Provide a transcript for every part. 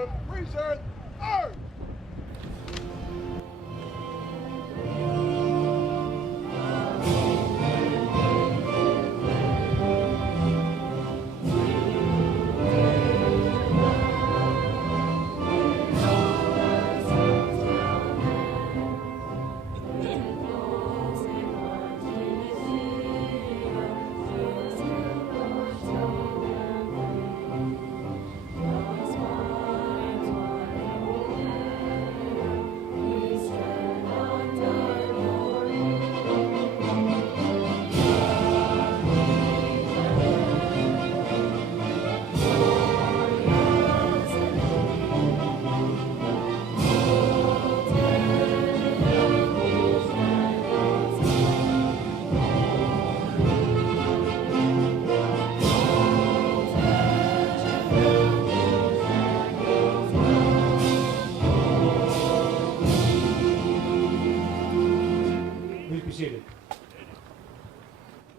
Present arms!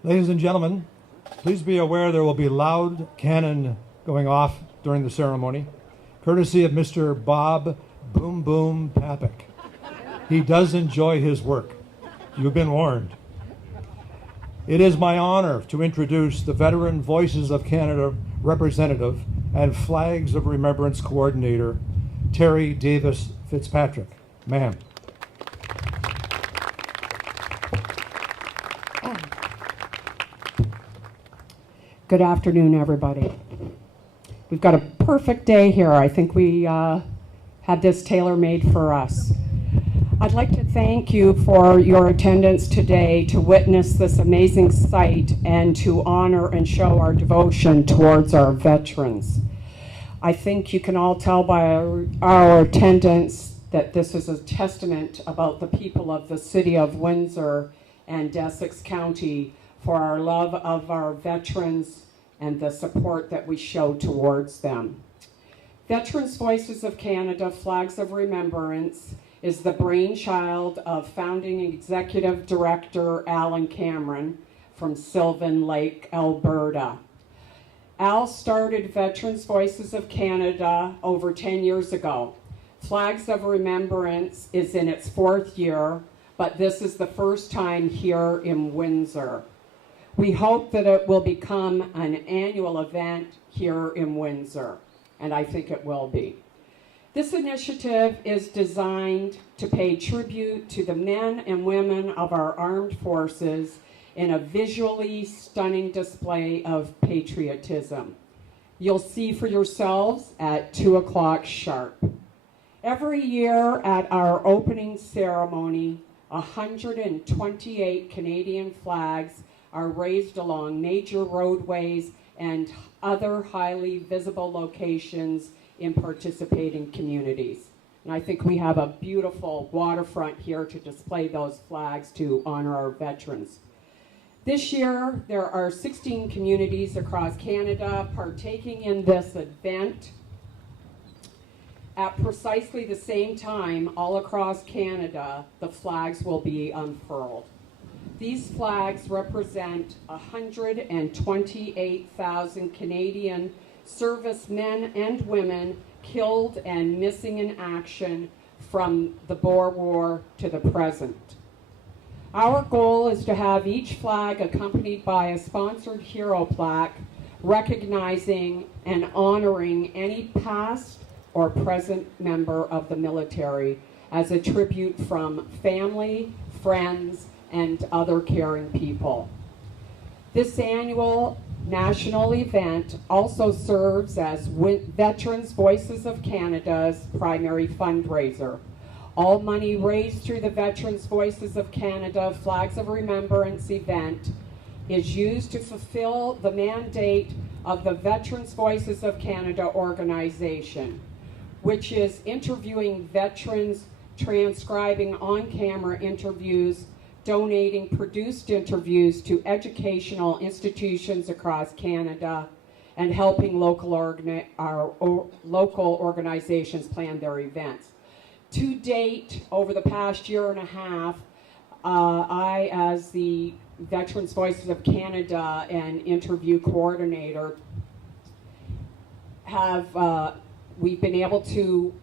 Ladies and gentlemen, please be aware there will be loud cannon going off during the ceremony, courtesy of Mr. Bob Boom Boom Papik. He does enjoy his work. You've been warned. It is my honor to introduce the Veteran Voices of Canada representative and Flags of Remembrance coordinator, Terry Davis Fitzpatrick. Ma'am. Good afternoon, everybody. We've got a perfect day here. I think we had this tailor-made for us. I'd like to thank you for your attendance today to witness this amazing sight and to honor and show our devotion towards our veterans. I think you can all tell by our attendance that this is a testament about the people of the city of Windsor and Essex County for our love of our veterans and the support that we show towards them. Veterans Voices of Canada, Flags of Remembrance, is the brainchild of founding executive director Alan Cameron from Sylvan Lake, Alberta. Al started Veterans Voices of Canada over 10 years ago. Flags of Remembrance is in its 4th year, but this is the first time here in Windsor. We hope that it will become an annual event here in Windsor, and I think it will be. This initiative is designed to pay tribute to the men and women of our armed forces in a visually stunning display of patriotism. You'll see for yourselves at 2 o'clock sharp. Every year at our opening ceremony, 128 Canadian flags are raised along major roadways and other highly visible locations in participating communities. And I think we have a beautiful waterfront here to display those flags to honor our veterans. This year, there are 16 communities across Canada partaking in this event. At precisely the same time, all across Canada, the flags will be unfurled. These flags represent 128,000 Canadian servicemen and women killed and missing in action from the Boer War to the present. Our goal is to have each flag accompanied by a sponsored hero plaque recognizing and honoring any past or present member of the military as a tribute from family, friends, and other caring people. This annual national event also serves as Veterans Voices of Canada's primary fundraiser. All money raised through the Veterans Voices of Canada Flags of Remembrance event is used to fulfill the mandate of the Veterans Voices of Canada organization, which is interviewing veterans, transcribing on-camera interviews, donating produced interviews to educational institutions across Canada, and helping local organizations plan their events. To date, over the past year and a half, I, as the Veterans Voices of Canada and interview coordinator, have we've been able to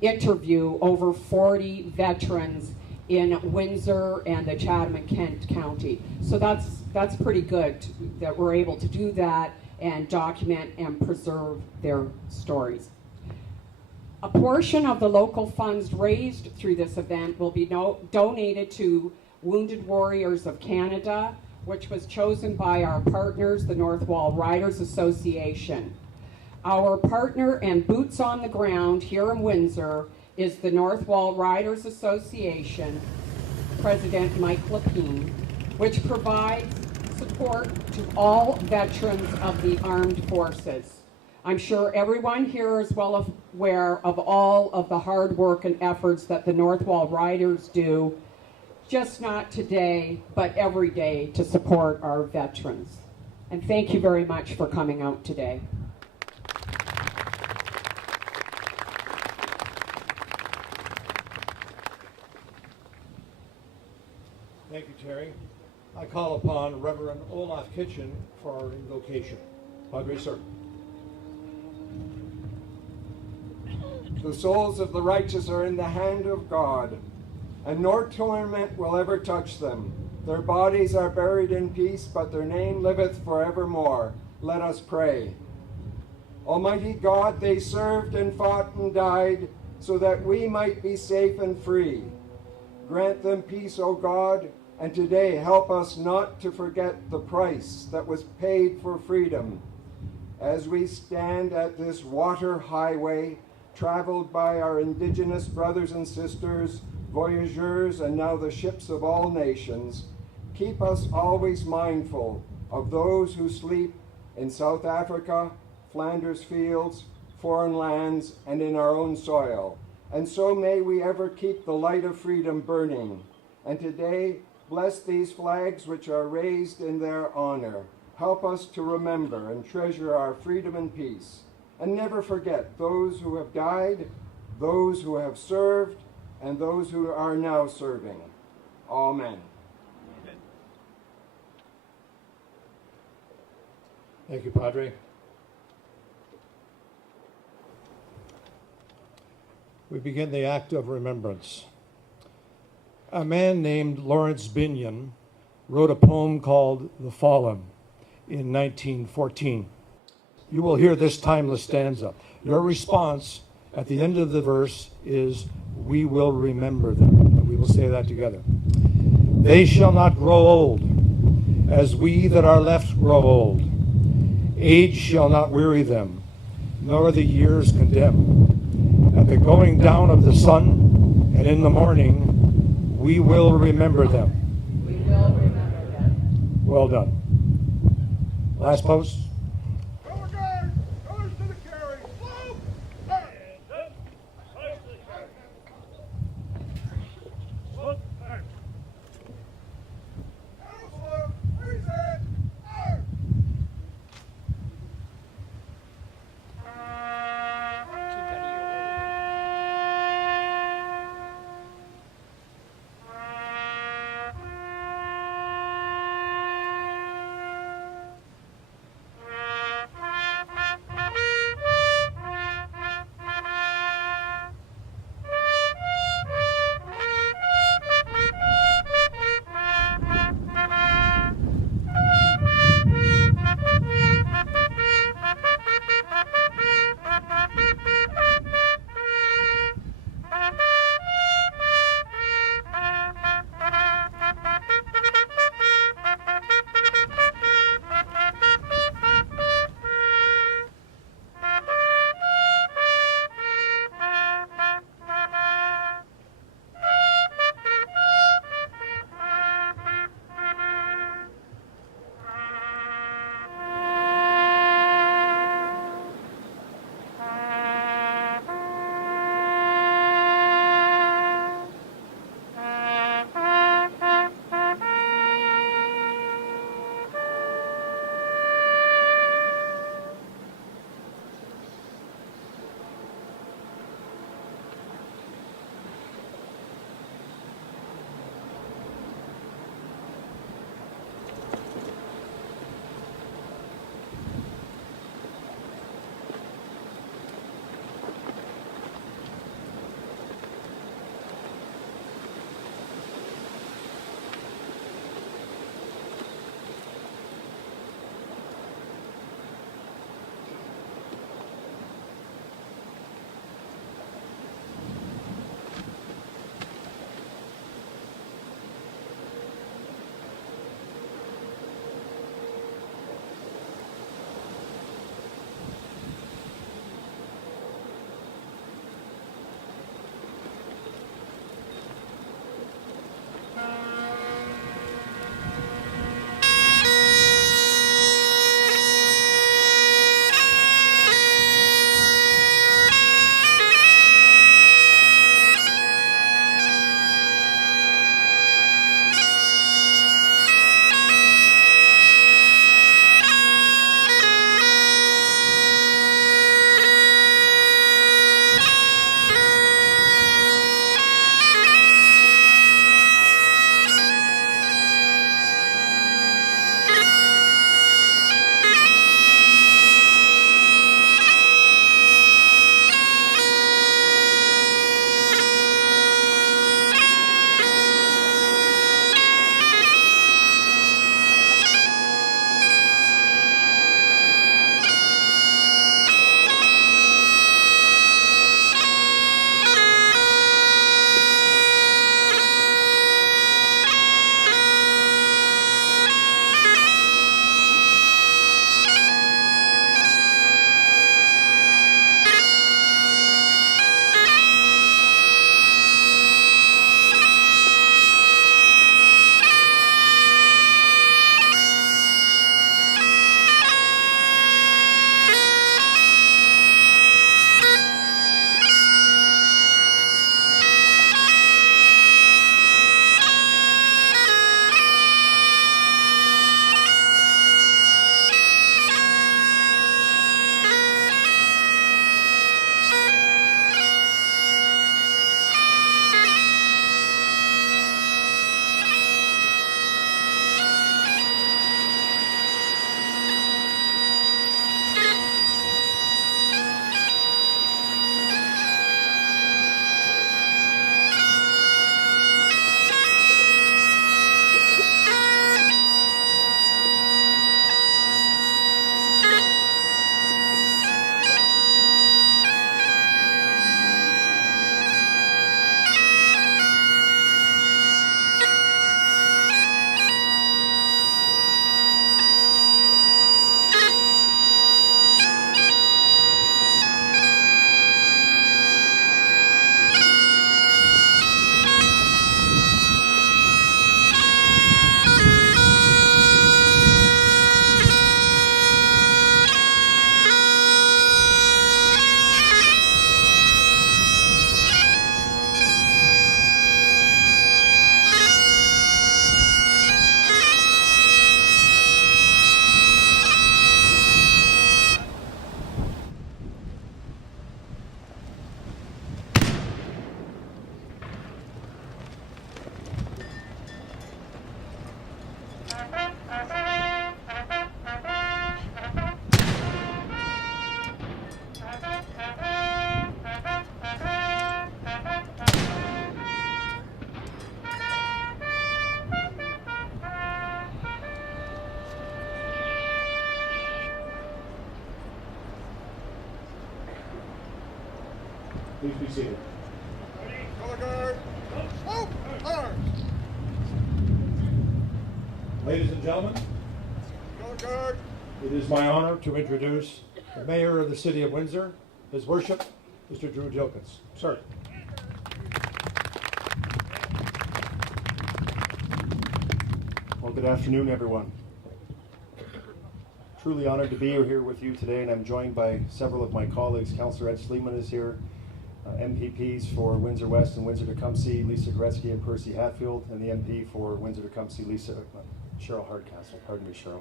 interview over 40 veterans in Windsor and the Chatham and Kent County. So that's pretty good that we're able to do that and document and preserve their stories. A portion of the local funds raised through this event will be donated to Wounded Warriors of Canada, which was chosen by our partners, the North Wall Riders Association. Our partner and boots on the ground here in Windsor is the North Wall Riders Association, President Mike Lapine, which provides support to all veterans of the armed forces. I'm sure everyone here is well aware of all of the hard work and efforts that the North Wall Riders do, just not today, but every day, to support our veterans. And thank you very much for coming out today. Thank you, Terry. I call upon Reverend Olaf Kitchen for our invocation. Padre, sir. The souls of the righteous are in the hand of God, and nor torment will ever touch them. Their bodies are buried in peace, but their name liveth forevermore. Let us pray. Almighty God, they served and fought and died so that we might be safe and free. Grant them peace, O God, and today help us not to forget the price that was paid for freedom. As we stand at this water highway, traveled by our Indigenous brothers and sisters, voyageurs, and now the ships of all nations, keep us always mindful of those who sleep in South Africa, Flanders fields, foreign lands, and in our own soil. And so may we ever keep the light of freedom burning. And today, bless these flags which are raised in their honor. Help us to remember and treasure our freedom and peace. And never forget those who have died, those who have served, and those who are now serving. Amen. Thank you, Padre. We begin the act of remembrance. A man named Lawrence Binion wrote a poem called The Fallen in 1914. You will hear this timeless stanza. Your response at the end of the verse is, "We will remember them." And we will say that together. They shall not grow old, as we that are left grow old. Age shall not weary them, nor the years condemn. At the going down of the sun, and in the morning, we will remember them. We will remember them. Well done. Last post. Overguard! Colors to the carry! Slope! Hey! Counselor, reset! Arm! Please be seated. Ready, color guard, slope, arms. Ladies and gentlemen, Color guard, it is my honor to introduce the Mayor of the City of Windsor, His Worship, Mr. Drew Jilkins. Sir. Well, good afternoon, everyone. Truly honored to be here with you today, and I'm joined by several of my colleagues. Councillor Ed Sleeman is here, MPPs for Windsor West and Windsor-Tecumseh, Lisa Gretzky and Percy Hatfield, and the MP for Windsor-Tecumseh, Cheryl Hardcastle. Pardon me, Cheryl.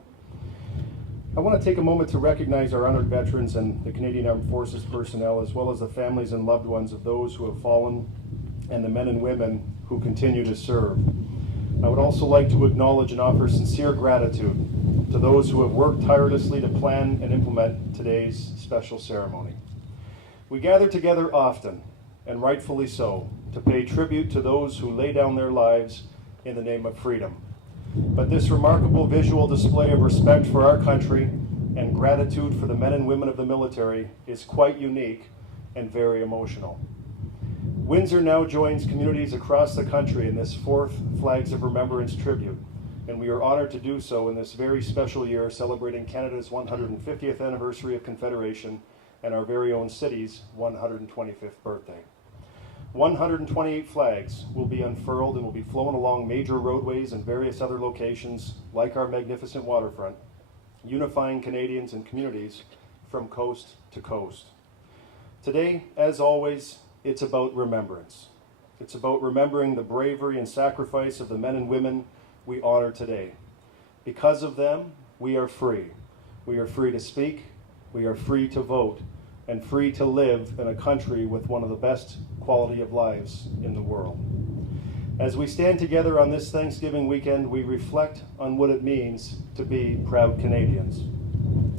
I want to take a moment to recognize our honored veterans and the Canadian Armed Forces personnel, as well as the families and loved ones of those who have fallen and the men and women who continue to serve. I would also like to acknowledge and offer sincere gratitude to those who have worked tirelessly to plan and implement today's special ceremony. We gather together often, and rightfully so, to pay tribute to those who lay down their lives in the name of freedom. But this remarkable visual display of respect for our country and gratitude for the men and women of the military is quite unique and very emotional. Windsor now joins communities across the country in this 4th Flags of Remembrance tribute, and we are honored to do so in this very special year celebrating Canada's 150th anniversary of Confederation and our very own city's 125th birthday. 128 flags will be unfurled and will be flown along major roadways and various other locations like our magnificent waterfront, unifying Canadians and communities from coast to coast. Today, as always, it's about remembrance. It's about remembering the bravery and sacrifice of the men and women we honor today. Because of them, we are free. We are free to speak, we are free to vote, and free to live in a country with one of the best quality of lives in the world. As we stand together on this Thanksgiving weekend, we reflect on what it means to be proud Canadians.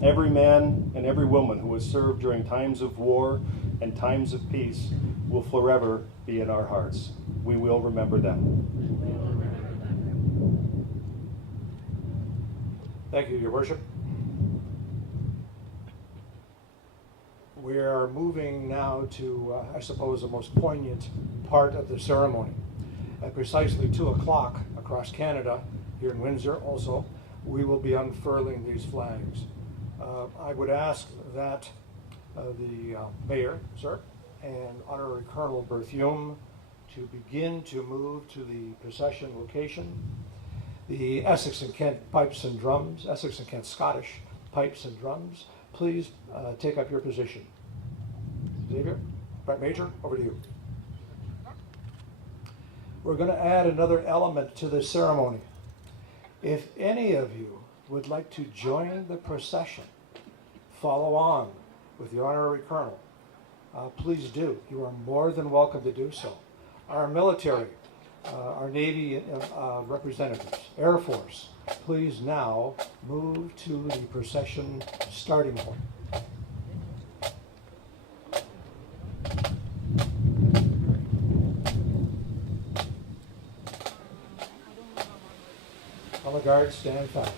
Every man and every woman who has served during times of war and times of peace will forever be in our hearts. We will remember them. Thank you, Your Worship. We are moving now to, I suppose, the most poignant part of the ceremony. At precisely 2 o'clock across Canada, here in Windsor also, we will be unfurling these flags. I would ask that the Mayor, sir, and Honorary Colonel Berthiaume to begin to move to the procession location. The Essex and Kent pipes and drums, Essex and Kent Scottish pipes and drums, please take up your position. Xavier, Brett Major, over to you. We're going to add another element to this ceremony. If any of you would like to join the procession, follow on with the Honorary Colonel, please do. You are more than welcome to do so. Our military, our Navy representatives, Air Force, please now move to the procession starting point. Color guards, stand fast.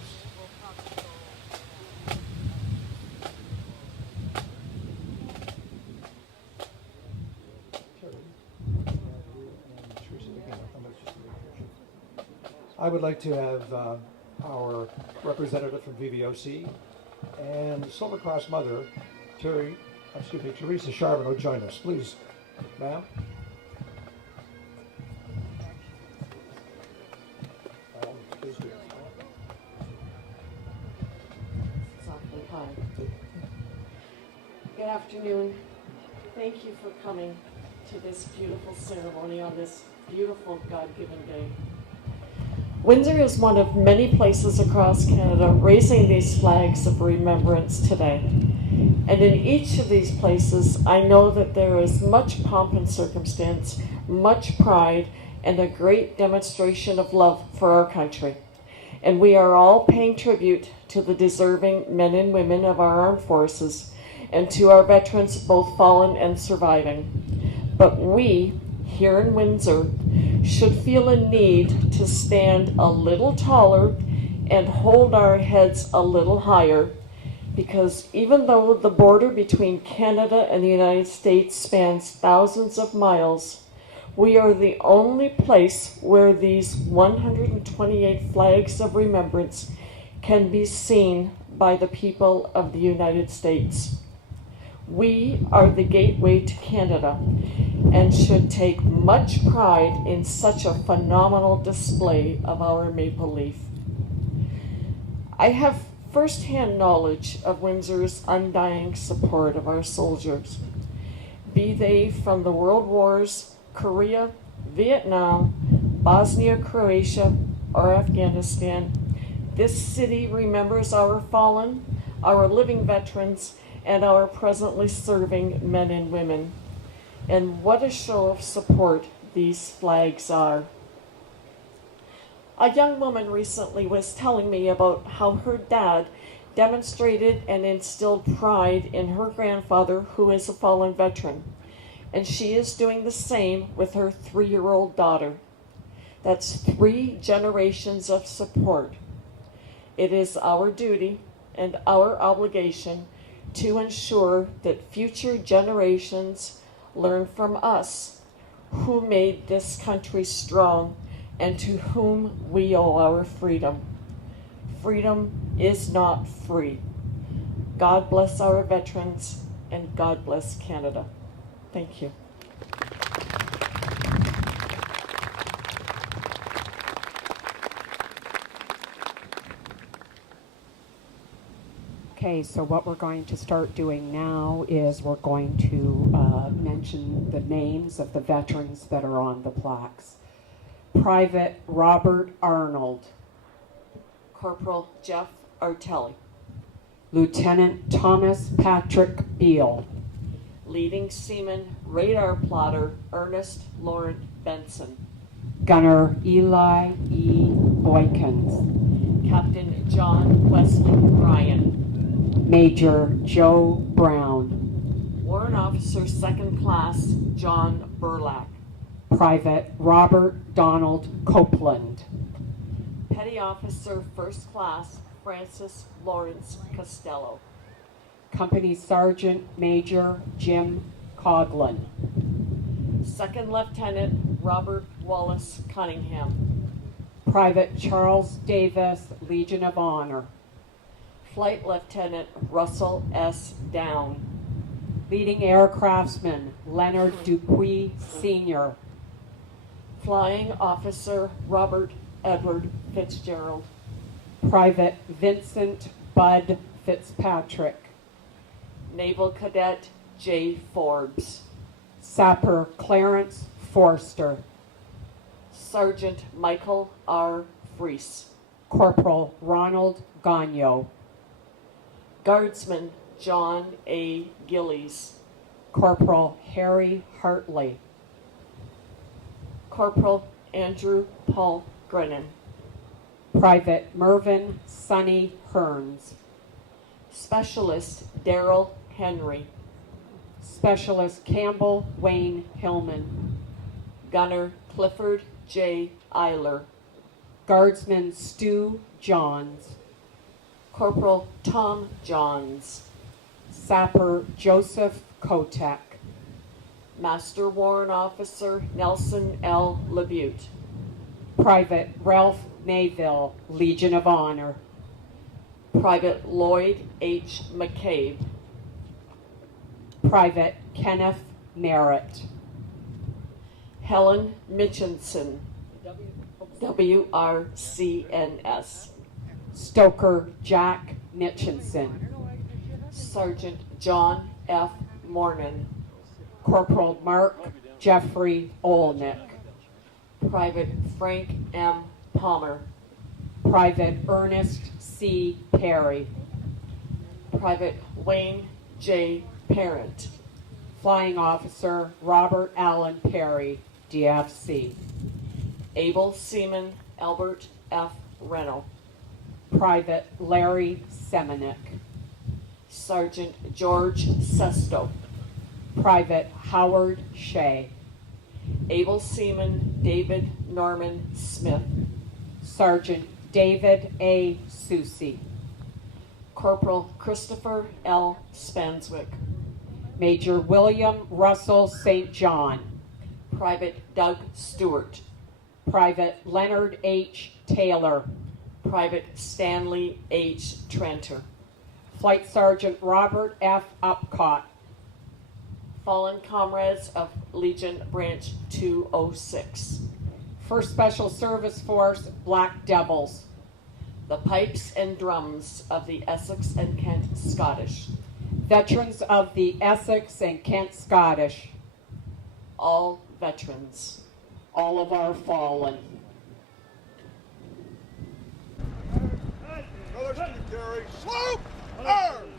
I would like to have our representative from VVOC and Silver Cross Mother, Teresa Charbonneau, join us, please, ma'am. Hi. Good afternoon. Thank you for coming to this beautiful ceremony on this beautiful God-given day. Windsor is one of many places across Canada raising these flags of remembrance today. And in each of these places, I know that there is much pomp and circumstance, much pride, and a great demonstration of love for our country. And we are all paying tribute to the deserving men and women of our armed forces and to our veterans, both fallen and surviving. But we, here in Windsor, should feel a need to stand a little taller and hold our heads a little higher because even though the border between Canada and the United States spans thousands of miles, we are the only place where these 128 flags of remembrance can be seen by the people of the United States. We are the gateway to Canada and should take much pride in such a phenomenal display of our maple leaf. I have first-hand knowledge of Windsor's undying support of our soldiers, be they from the World Wars, Korea, Vietnam, Bosnia, Croatia, or Afghanistan. This city remembers our fallen, our living veterans, and our presently serving men and women. And what a show of support these flags are. A young woman recently was telling me about how her dad demonstrated and instilled pride in her grandfather, who is a fallen veteran. And she is doing the same with her 3-year-old daughter. That's 3 generations of support. It is our duty and our obligation to ensure that future generations learn from us who made this country strong and to whom we owe our freedom. Freedom is not free. God bless our veterans and God bless Canada. Thank you. Okay, so what we're going to start doing now is we're going to mention the names of the veterans that are on the plaques. Private Robert Arnold. Corporal Jeff Artelli. Lieutenant Thomas Patrick Beale. Leading Seaman Radar Plotter Ernest Laurent Benson. Gunner Eli E. Boykins. Captain John Wesley Ryan. Major Joe Brown. Warrant Officer 2nd Class John Burlack. Private Robert Donald Copeland. Petty Officer 1st Class Francis Lawrence Costello. Company Sergeant Major Jim Coughlin. 2nd Lieutenant Robert Wallace Cunningham. Private Charles Davis, Legion of Honor. Flight Lieutenant Russell S. Down. Leading Aircraftsman Leonard Dupuis Sr. Flying Officer Robert Edward Fitzgerald. Private Vincent Bud Fitzpatrick. Naval Cadet J. Forbes. Sapper Clarence Forster. Sergeant Michael R. Freese. Corporal Ronald Gagno. Guardsman John A. Gillies. Corporal Harry Hartley. Corporal Andrew Paul Grennan. Private Mervyn Sonny Hearns. Specialist Darrell Henry. Specialist Campbell Wayne Hillman. Gunner Clifford J. Eiler. Guardsman Stu Johns. Corporal Tom Johns. Sapper Joseph Kotek. Master Warrant Officer Nelson L. Labute. Private Ralph Mayville, Legion of Honor. Private Lloyd H. McCabe. Private Kenneth Merritt. Helen Mitchinson, WRCNS. Stoker Jack Mitchinson. Sergeant John F. Mornan. Corporal Mark Jeffrey Olnick. Private Frank M. Palmer. Private Ernest C. Perry. Private Wayne J. Parent. Flying Officer Robert Allen Perry, DFC. Able Seaman Albert F. Rennell. Private Larry Semenik. Sergeant George Sesto. Private Howard Shea. Able Seaman David Norman Smith. Sergeant David A. Susi. Corporal Christopher L. Spanswick, Major William Russell St. John, Private Doug Stewart, Private Leonard H. Taylor, Private Stanley H. Tranter, Flight Sergeant Robert F. Upcott, fallen comrades of Legion Branch 206, 1st Special Service Force Black Devils, the pipes and drums of the Essex and Kent Scottish, veterans of the Essex and Kent Scottish, all veterans, all of our fallen. Colors to the carry. Slope! Arms!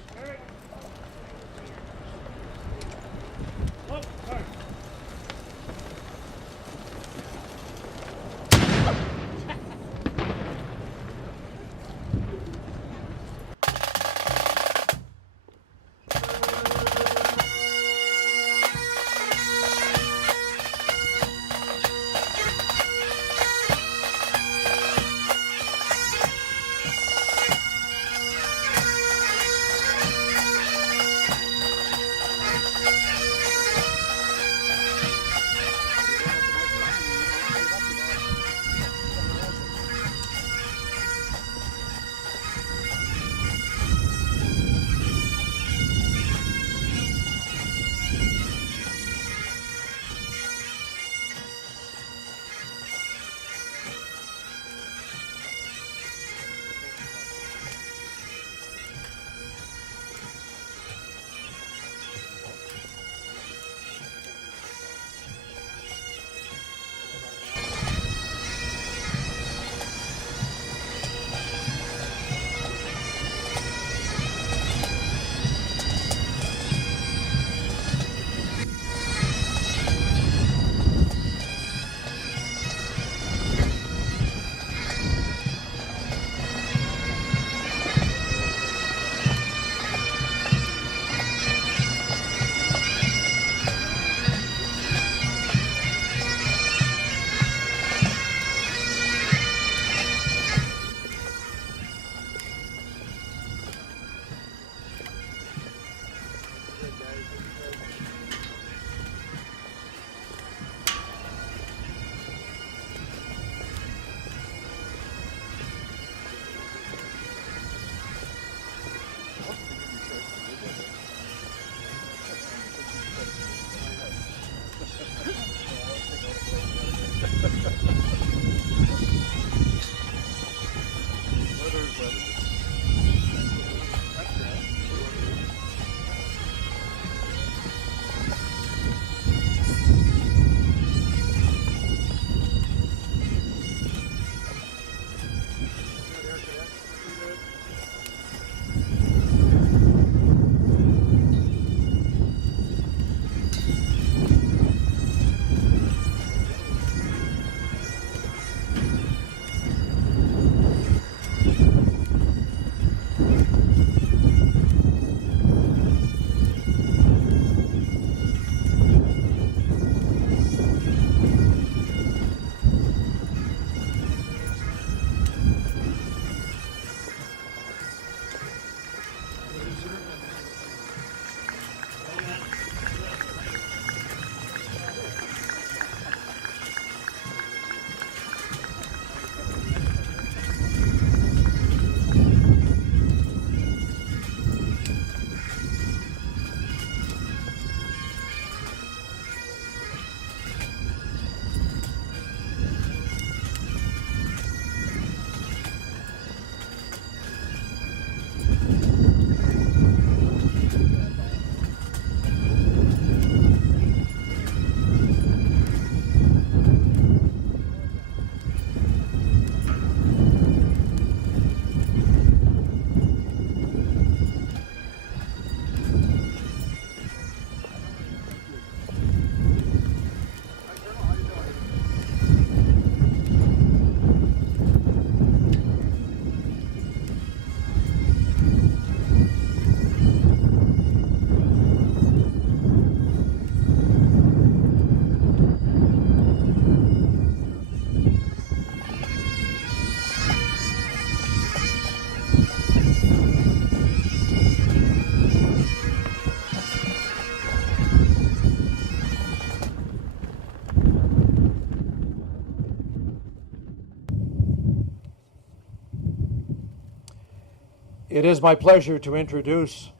It is my pleasure to introduce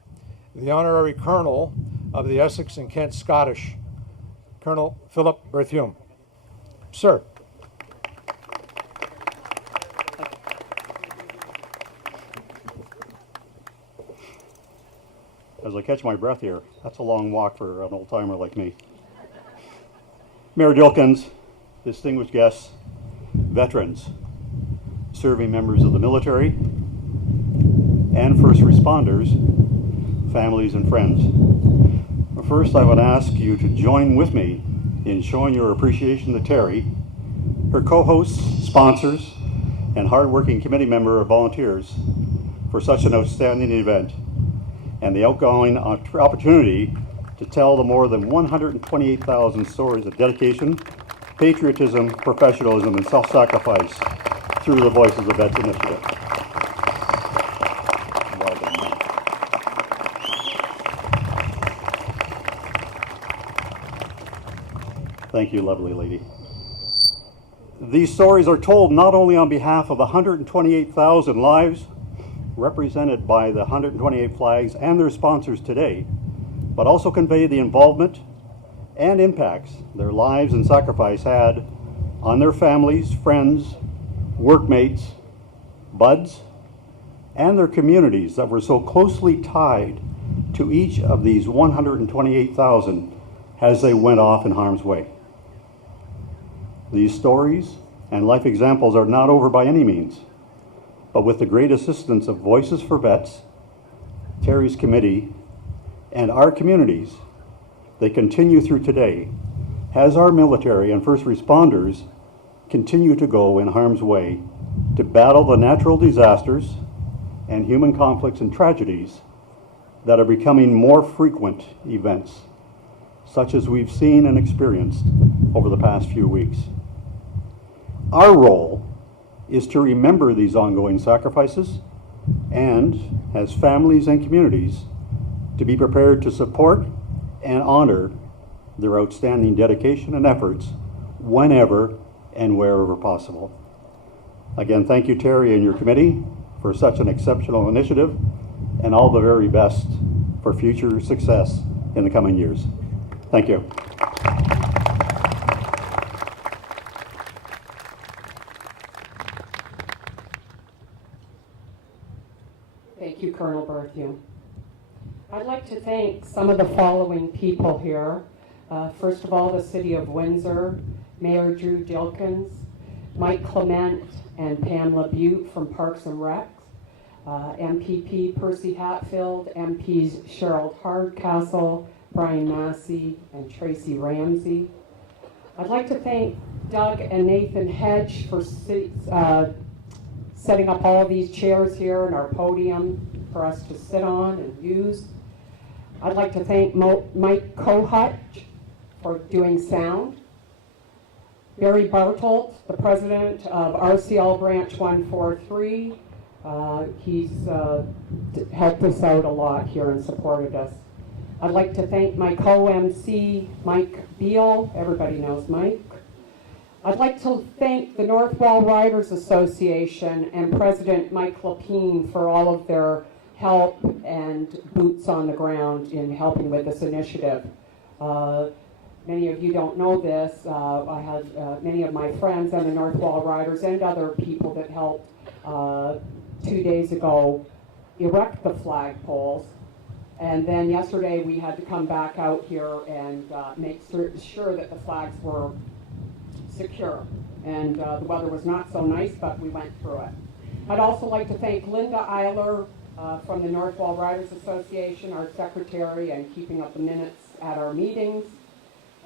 the Honorary Colonel of the Essex and Kent Scottish, Colonel Philip Berthiaume. Sir. As I catch my breath here, that's a long walk for an old-timer like me. Mayor Dilkins, distinguished guests, veterans, serving members of the military, and first responders, families and friends. First, I would ask you to join with me in showing your appreciation to Terry, her co-hosts, sponsors, and hardworking committee member of volunteers for such an outstanding event and the outgoing opportunity to tell the more than 128,000 stories of dedication, patriotism, professionalism, and self-sacrifice through the Voices of Vets initiative. Well done, man. Thank you, lovely lady. These stories are told not only on behalf of the 128,000 lives represented by the 128 flags and their sponsors today, but also convey the involvement and impacts their lives and sacrifice had on their families, friends, workmates, buds, and their communities that were so closely tied to each of these 128,000 as they went off in harm's way. These stories and life examples are not over by any means, but with the great assistance of Voices for Vets, Terry's committee, and our communities, they continue through today as our military and first responders continue to go in harm's way to battle the natural disasters and human conflicts and tragedies that are becoming more frequent events, such as we've seen and experienced over the past few weeks. Our role is to remember these ongoing sacrifices and, as families and communities, to be prepared to support and honor their outstanding dedication and efforts whenever and wherever possible. Again, thank you, Terry, and your committee for such an exceptional initiative, and all the very best for future success in the coming years. Thank you. Thank you, Colonel Berthiaume. I'd like to thank some of the following people here. First of all, the City of Windsor, Mayor Drew Dilkins, Mike Clement and Pamela Butte from Parks and Recs, MPP Percy Hatfield, MPs Cheryl Hardcastle, Brian Massey, and Tracy Ramsey. I'd like to thank Doug and Nathan Hedge for setting up all of these chairs here and our podium for us to sit on and use. I'd like to thank Mike Kohut for doing sound. Barry Bartolt, the president of RCL Branch 143. He's helped us out a lot here and supported us. I'd like to thank my co-MC, Mike Beal. Everybody knows Mike. I'd like to thank the Northwell Riders Association and President Mike Lapine for all of their help and boots on the ground in helping with this initiative. Many of you don't know this. I had many of my friends on the Northwell Riders and other people that helped 2 days ago erect the flagpoles. And then yesterday we had to come back out here and make sure that the flags were secure. And the weather was not so nice, but we went through it. I'd also like to thank Linda Eiler from the Northwell Riders Association, our secretary, and keeping up the minutes at our meetings.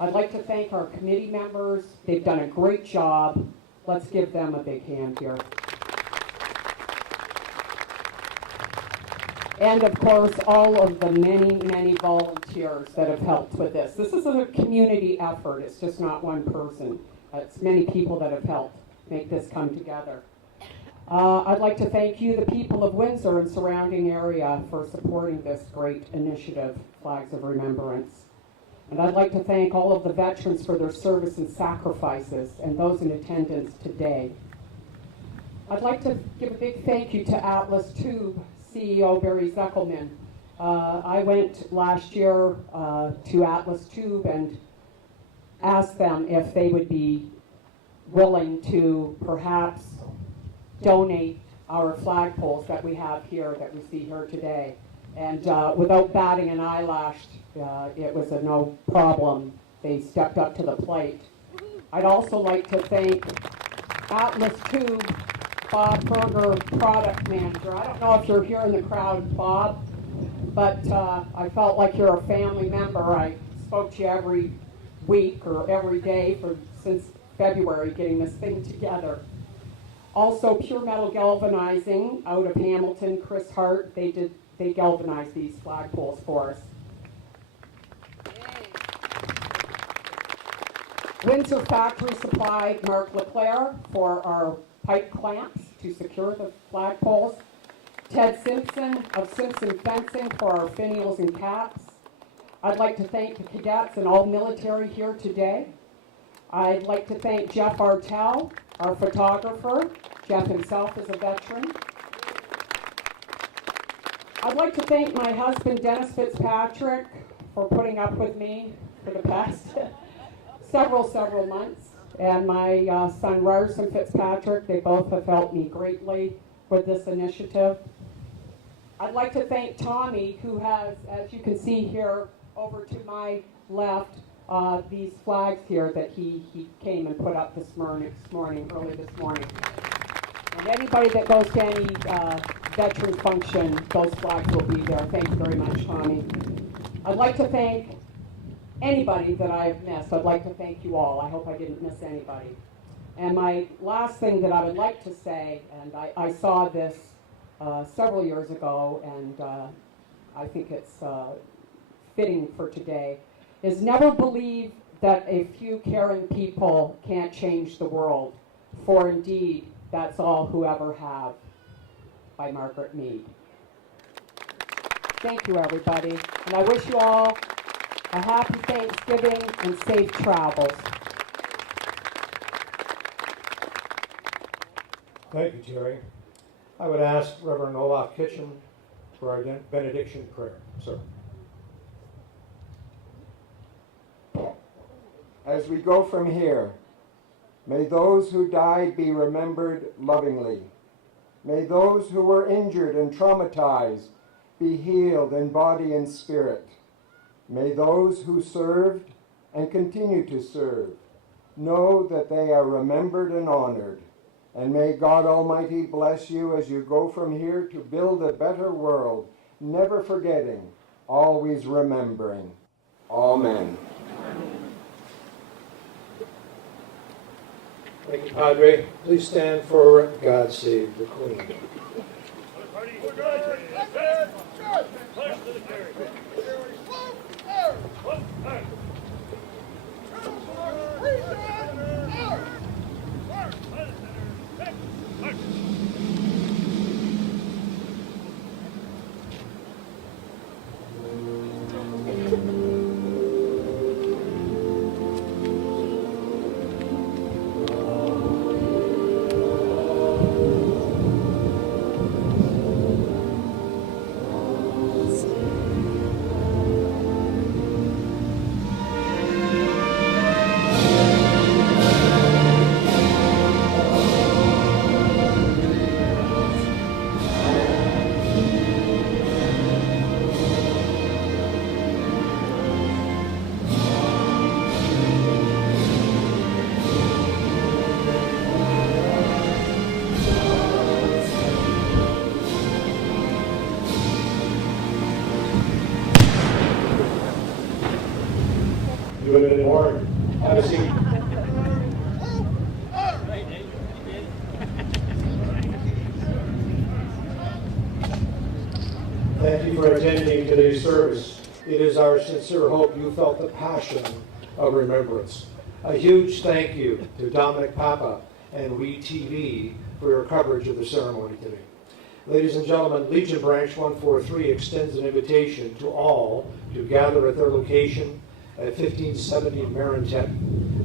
I'd like to thank our committee members. They've done a great job. Let's give them a big hand here. And of course, all of the many, many volunteers that have helped with this. This is a community effort. It's just not one person. It's many people that have helped make this come together. I'd like to thank you, the people of Windsor and surrounding area, for supporting this great initiative, Flags of Remembrance. And I'd like to thank all of the veterans for their service and sacrifices, and those in attendance today. I'd like to give a big thank you to Atlas Tube CEO Barry Zuckelman. I went last year to Atlas Tube and asked them if they would be willing to perhaps donate our flagpoles that we have here, that we see here today. And without batting an eyelash, it was a no problem. They stepped up to the plate. I'd also like to thank Atlas Tube, Bob Berger, product manager. I don't know if you're here in the crowd, Bob, but I felt like you're a family member. I spoke to you every week or every day since February, getting this thing together. Also, Pure Metal Galvanizing out of Hamilton, Chris Hart, they galvanized these flagpoles for us. Windsor Factory supplied Mark Leclerc for our pipe clamps to secure the flagpoles. Ted Simpson of Simpson Fencing for our finials and caps. I'd like to thank the cadets and all military here today. I'd like to thank Jeff Artell, our photographer. Jeff himself is a veteran. I'd like to thank my husband, Dennis Fitzpatrick, for putting up with me for the past several months. And my son, Ryerson Fitzpatrick, they both have helped me greatly with this initiative. I'd like to thank Tommy, who has, as you can see here over to my left, these flags here that he came and put up early this morning. And anybody that goes to any veteran function, those flags will be there. Thank you very much, Tommy. I'd like to thank anybody that I've missed. I'd like to thank you all. I hope I didn't miss anybody. And my last thing that I would like to say, and I saw this several years ago, and I think it's fitting for today, is never believe that a few caring people can't change the world, for indeed, that's all who ever have, by Margaret Mead. Thank you, everybody, and I wish you all a happy Thanksgiving and safe travels. Thank you, Terry. I would ask Reverend Olaf Kitchen for our benediction prayer, sir. As we go from here, may those who died be remembered lovingly. May those who were injured and traumatized be healed in body and spirit. May those who served and continue to serve know that they are remembered and honored. And may God Almighty bless you as you go from here to build a better world, never forgetting, always remembering. Amen. Thank you, Padre. Please stand for God Save the Queen. You have been warned. Have a seat. Thank you for attending today's service. It is our sincere hope you felt the passion of remembrance. A huge thank you to Dominic Papa and WE-TV for your coverage of the ceremony today. Ladies and gentlemen, Legion Branch 143 extends an invitation to all to gather at their location at 1570 Marintet,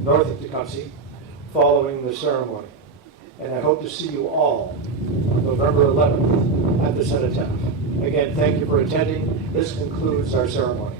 north of Tecumseh, following the ceremony. And I hope to see you all on November 11th at the Cenotaph. Again, thank you for attending. This concludes our ceremony.